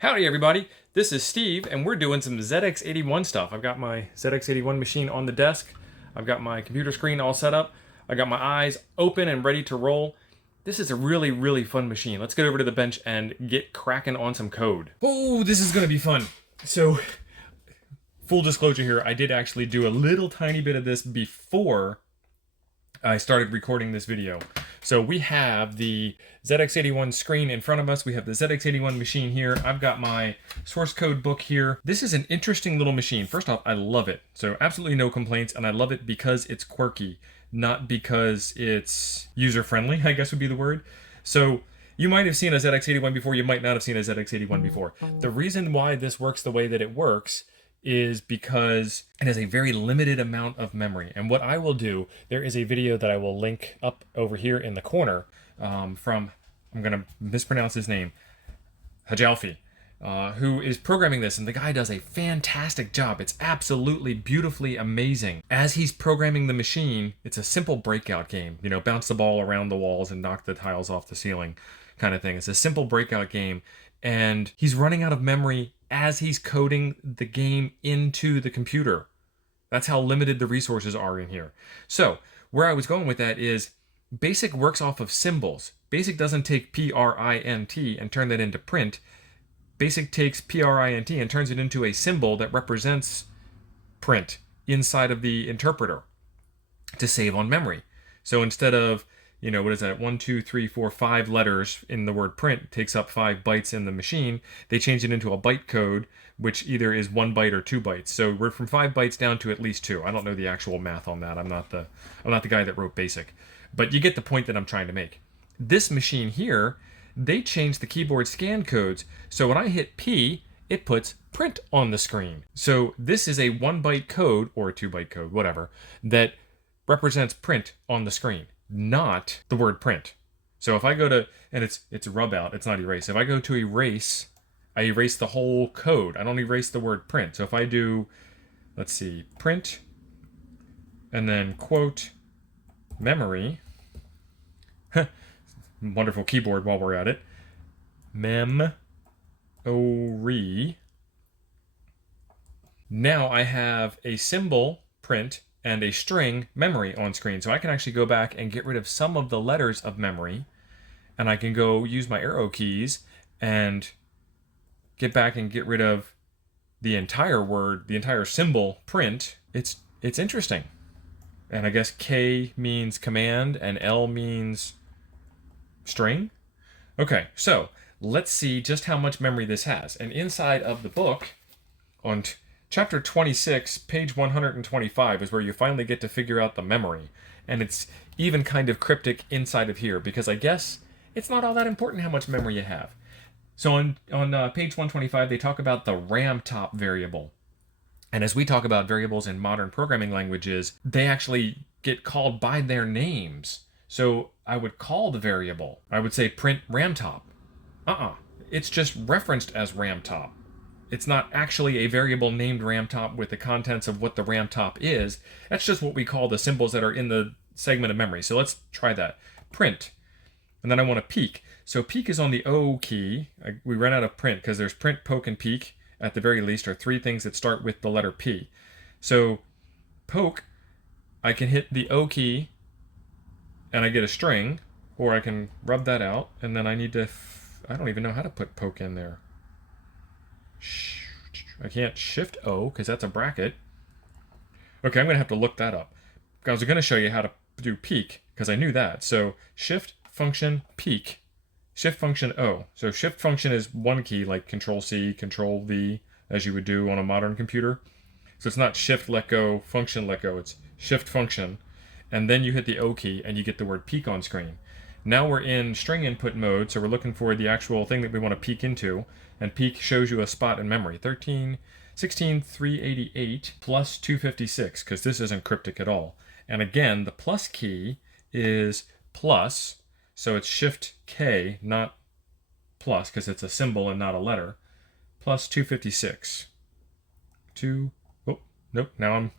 Howdy everybody, this is Steve and we're doing some ZX81 stuff. I've got my ZX81 machine on the desk, I've got my computer screen all set up, I got my eyes open and ready to roll. This is a really fun machine. Let's get over to the bench and get cracking on some code. Oh, this is gonna be fun. So, full disclosure here, I did actually do a little tiny bit of this before I started recording this video. So we have the ZX81 screen in front of us. We have the ZX81 machine here. I've got my source code book here. This is an interesting little machine. First off, I love it. So absolutely no complaints, and I love it because it's quirky, not because it's user-friendly, I guess would be the word. So you might have seen a ZX81 before, you might not have seen a ZX81 before. The reason why this works the way that it works is because it has a very limited amount of memory. And what I will do, there is a video that I will link up over here in the corner from, I'm going to mispronounce his name, Hajalfi, who is programming this. And the guy does a fantastic job. It's absolutely beautifully amazing. As he's programming the machine, it's a simple breakout game. You know, bounce the ball around the walls and knock the tiles off the ceiling kind of thing. It's a simple breakout game. And he's running out of memory as he's coding the game into the computer. That's how limited the resources are in here. So where I was going with that is BASIC works off of symbols. BASIC doesn't take print and turn that into print. BASIC takes print and turns it into a symbol that represents print inside of the interpreter to save on memory. So instead of, you know, what is that? 1, 2, 3, 4, 5 letters in the word print takes up 5 bytes in the machine. They change it into a byte code, which either is 1 byte or 2 bytes. So we're from 5 bytes down to at least 2. I don't know the actual math on that. I'm not the guy that wrote BASIC, but you get the point that I'm trying to make. This machine here, they changed the keyboard scan codes. So when I hit P, it puts print on the screen. So this is a 1 byte code or a 2 byte code, whatever, that represents print on the screen, not the word print. So if I go to, and it's rub out, it's not erase. If I go to erase, I erase the whole code. I don't erase the word print. So if I do, let's see, print, and then quote, memory, wonderful keyboard while we're at it, mem-o-re, now I have a symbol, print, and a string, memory, on screen. So I can actually go back and get rid of some of the letters of memory, and I can go use my arrow keys and get back and get rid of the entire word, the entire symbol, print. It's interesting. And I guess K means command and L means string. Okay, so let's see just how much memory this has. And inside of the book, on Chapter 26, page 125 is where you finally get to figure out the memory. And it's even kind of cryptic inside of here, because I guess it's not all that important how much memory you have. So on page 125, they talk about the RAM top variable. And as we talk about variables in modern programming languages, they actually get called by their names. So I would call the variable, I would say print RAM top. It's just referenced as RAM top. It's not actually a variable named RAM top with the contents of what the RAM top is. That's just what we call the symbols that are in the segment of memory. So let's try that. Print. And then I want to peek. So peek is on the O key. We ran out of print because there's print, poke, and peek at the very least are 3 things that start with the letter P. So poke, I can hit the O key and I get a string, or I can rub that out, and then I need to, I don't even know how to put poke in there. I can't shift O because that's a bracket. Okay, I'm going to have to look that up. I was going to show you how to do peek because I knew that. So shift function peek, shift function O. So shift function is 1 key like control C, control V, as you would do on a modern computer. So it's not shift let go, function let go. It's shift function. And then you hit the O key and you get the word peek on screen. Now we're in string input mode, so we're looking for the actual thing that we want to peek into. And peek shows you a spot in memory. 16,388 plus 256, because this isn't cryptic at all. And again, the plus key is plus, so it's shift K, not plus, because it's a symbol and not a letter. Plus 256. Oh, nope, now I'm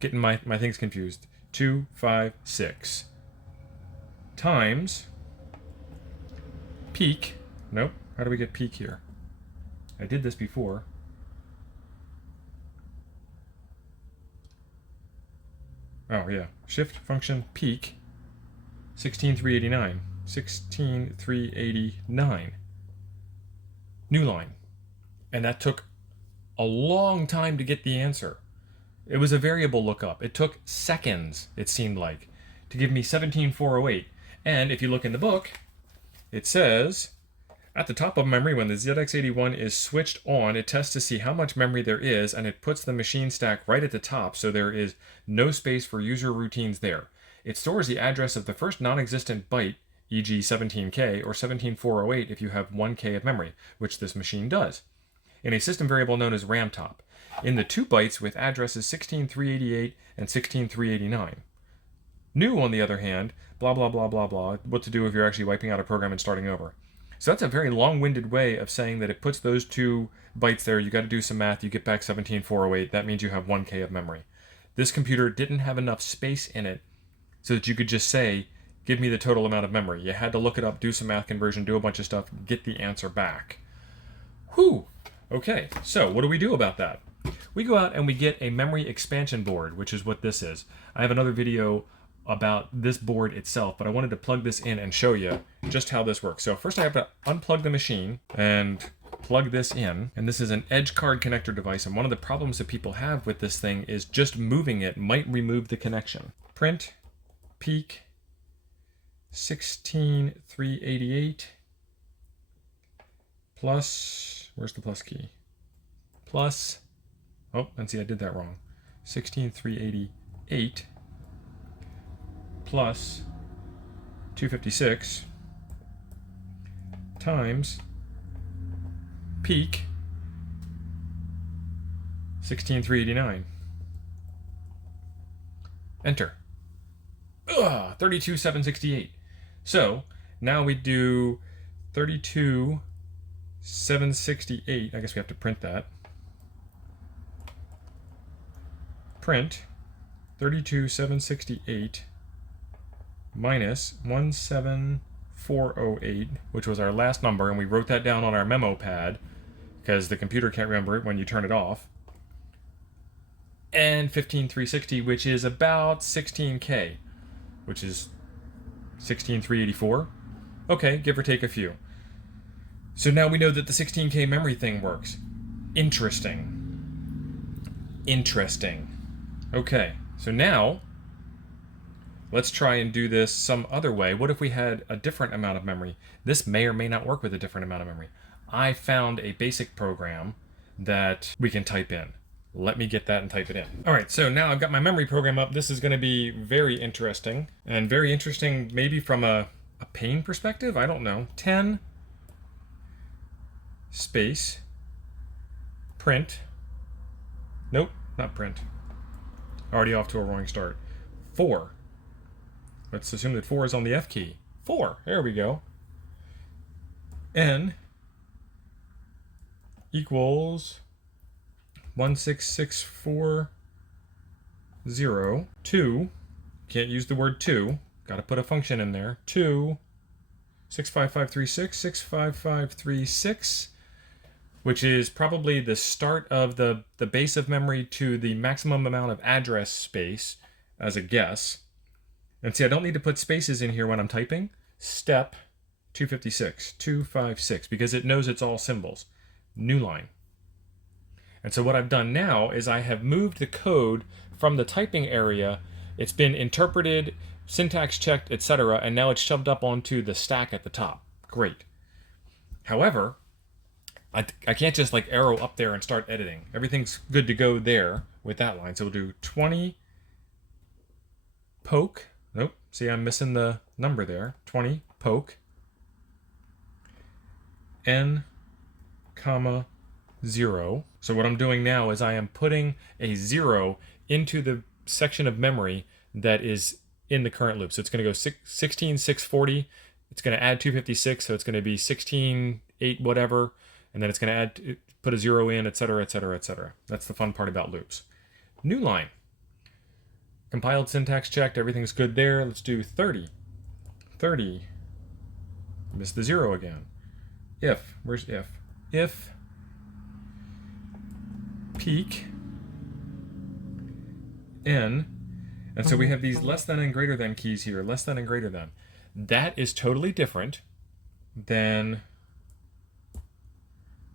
getting my things confused. 256 times peek. Nope, how do we get peek here? I did this before. Oh yeah, shift function peak 16389. 16389. New line. And that took a long time to get the answer. It was a variable lookup. It took seconds, it seemed like, to give me 17408. And if you look in the book, it says, at the top of memory, when the ZX81 is switched on, it tests to see how much memory there is, and it puts the machine stack right at the top, so there is no space for user routines there. It stores the address of the first non-existent byte, e.g. 17K, or 17408 if you have 1K of memory, which this machine does, in a system variable known as ramtop, in the 2 bytes with addresses 16388 and 16389. New, on the other hand, blah blah blah blah blah, what to do if you're actually wiping out a program and starting over. So that's a very long-winded way of saying that it puts those 2 bytes there, you got to do some math, you get back 17408, that means you have 1K of memory. This computer didn't have enough space in it so that you could just say, give me the total amount of memory. You had to look it up, do some math conversion, do a bunch of stuff, get the answer back. Whew! Okay, so what do we do about that? We go out and we get a memory expansion board, which is what this is. I have another video about this board itself, but I wanted to plug this in and show you just how this works. So first I have to unplug the machine and plug this in, and this is an edge card connector device, and one of the problems that people have with this thing is just moving it might remove the connection. Print peak 16388 plus, where's the plus key? Plus, oh, and see I did that wrong, 16388 plus 256 times peak 16389. Enter. 32,768. So now we do 32,768. I guess we have to print that. Print 32,768 minus 17408, which was our last number, and we wrote that down on our memo pad because the computer can't remember it when you turn it off. And 15,360, which is about 16K, which is 16,384. Okay, give or take a few. So now we know that the 16K memory thing works. Interesting. Interesting. Okay, so now let's try and do this some other way. What if we had a different amount of memory? This may or may not work with a different amount of memory. I found a basic program that we can type in. Let me get that and type it in. All right, so now I've got my memory program up. This is going to be very interesting, and very interesting maybe from a pain perspective. I don't know. 10 space print. Nope, not print. Already off to a roaring start. 4. Let's assume that 4 is on the F key. 4, there we go. N equals 16640. 2, can't use the word 2, got to put a function in there. 2, 65536, 65536, which is probably the start of the base of memory to the maximum amount of address space as a guess. And see, I don't need to put spaces in here when I'm typing. Step 256, 256, because it knows it's all symbols. New line. And so what I've done now is I have moved the code from the typing area. It's been interpreted, syntax checked, etc., and now it's shoved up onto the stack at the top. Great. However, I can't just like arrow up there and start editing. Everything's good to go there with that line. So we'll do 20 poke. Nope. See, I'm missing the number there. 20 poke. N, comma, 0. So what I'm doing now is I am putting a 0 into the section of memory that is in the current loop. So it's going to go 16,640. It's going to add 256, so it's going to be 16,8 whatever, and then it's going to add, put a 0 in, etc., etc., etc. That's the fun part about loops. New line. Compiled, syntax checked, everything's good there. Let's do 30. 30. Missed the 0 again. If, where's if? If peak, N, and so we have these less than and greater than keys here, less than and greater than. That is totally different than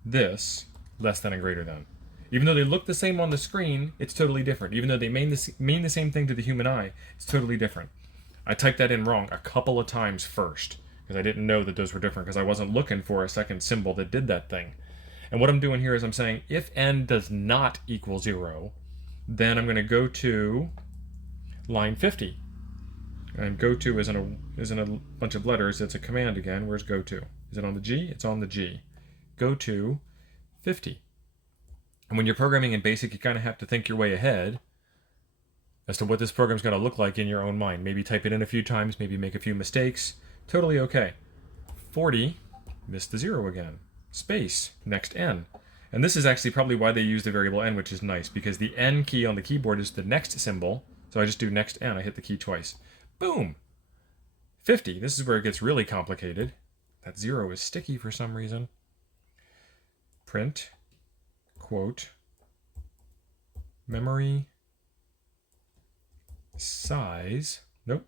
this, less than and greater than. Even though they look the same on the screen, it's totally different. Even though they mean the same thing to the human eye, it's totally different. I typed that in wrong a couple of times first, because I didn't know that those were different, because I wasn't looking for a second symbol that did that thing. And what I'm doing here is I'm saying if n does not equal 0, then I'm going to go to line 50. And go to isn't a bunch of letters, it's a command again. Where's go to? Is it on the G? It's on the G. Go to 50. And when you're programming in BASIC, you kind of have to think your way ahead as to what this program's going to look like in your own mind. Maybe type it in a few times, maybe make a few mistakes. Totally okay. 40, missed the 0 again. Space, next n. And this is actually probably why they use the variable n, which is nice, because the n key on the keyboard is the next symbol. So I just do next n, I hit the key twice. Boom! 50, this is where it gets really complicated. That 0 is sticky for some reason. Print, quote, memory size, nope,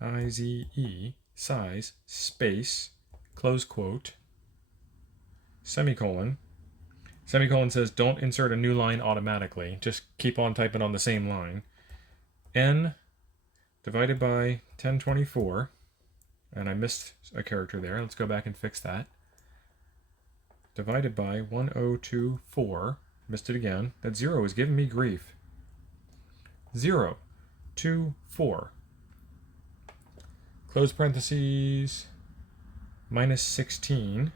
IZE, size, space, close quote, semicolon. Semicolon says don't insert a new line automatically, just keep on typing on the same line. N divided by 1024, and I missed a character there, let's go back and fix that. Divided by 1024, missed it again. That 0 is giving me grief. 0, 2, 4. Close parentheses, minus 16,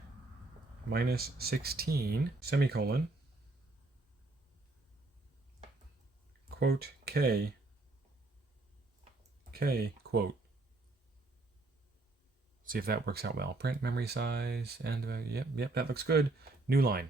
semicolon, quote, K, quote. See if that works out well. Print memory size, and yep, that looks good. New line.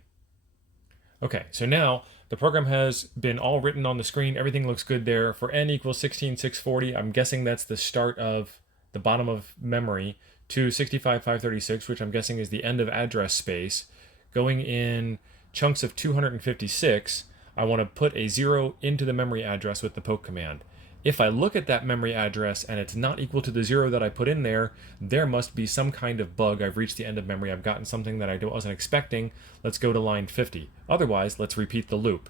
Okay, so now the program has been all written on the screen. Everything looks good there. For n equals 16640, I'm guessing that's the start of the bottom of memory to 65536, which I'm guessing is the end of address space. Going in chunks of 256, I want to put a 0 into the memory address with the poke command. If I look at that memory address and it's not equal to the 0 that I put in there, there must be some kind of bug. I've reached the end of memory. I've gotten something that I wasn't expecting. Let's go to line 50. Otherwise, let's repeat the loop.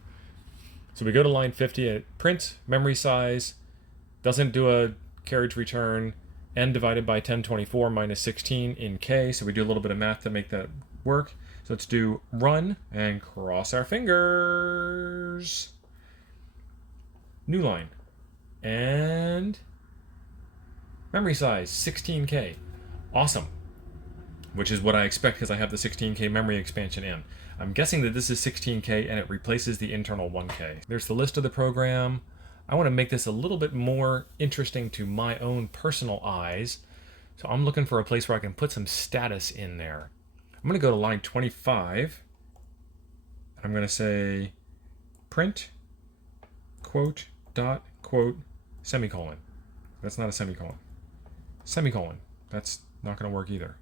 So we go to line 50, it prints memory size, doesn't do a carriage return, n divided by 1024 minus 16 in k. So we do a little bit of math to make that work. So let's do run and cross our fingers. New line. And memory size, 16K. Awesome. Which is what I expect because I have the 16K memory expansion in. I'm guessing that this is 16K and it replaces the internal 1K. There's the list of the program. I want to make this a little bit more interesting to my own personal eyes. So I'm looking for a place where I can put some status in there. I'm going to go to line 25. I'm going to say print, quote, dot, quote, semicolon. That's not a semicolon. Semicolon. That's not going to work either.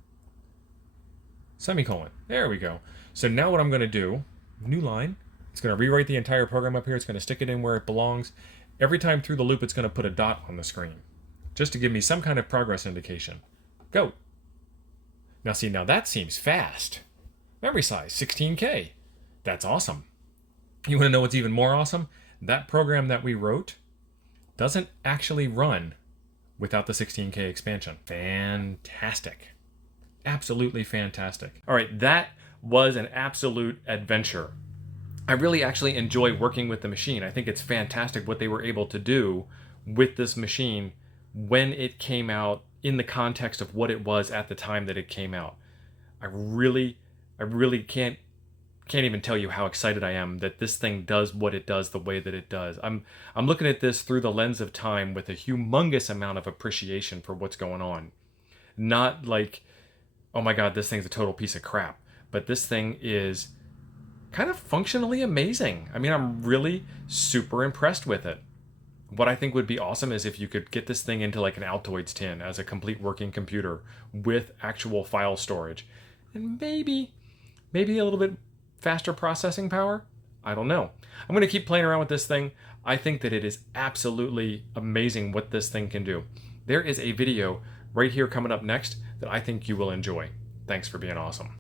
Semicolon. There we go. So now what I'm going to do, new line, it's going to rewrite the entire program up here. It's going to stick it in where it belongs. Every time through the loop, it's going to put a dot on the screen, just to give me some kind of progress indication. Go. Now see, now that seems fast. Memory size, 16K. That's awesome. You want to know what's even more awesome? That program that we wrote doesn't actually run without the 16K expansion. Fantastic. Absolutely fantastic. All right, that was an absolute adventure. I really actually enjoy working with the machine. I think it's fantastic what they were able to do with this machine when it came out in the context of what it was at the time that it came out. I really can't even tell you how excited I am that this thing does what it does the way that it does. I'm looking at this through the lens of time with a humongous amount of appreciation for what's going on. Not like, oh my God, this thing's a total piece of crap. But this thing is kind of functionally amazing. I mean, I'm really super impressed with it. What I think would be awesome is if you could get this thing into like an Altoids tin as a complete working computer with actual file storage. And maybe a little bit faster processing power? I don't know. I'm going to keep playing around with this thing. I think that it is absolutely amazing what this thing can do. There is a video right here coming up next that I think you will enjoy. Thanks for being awesome.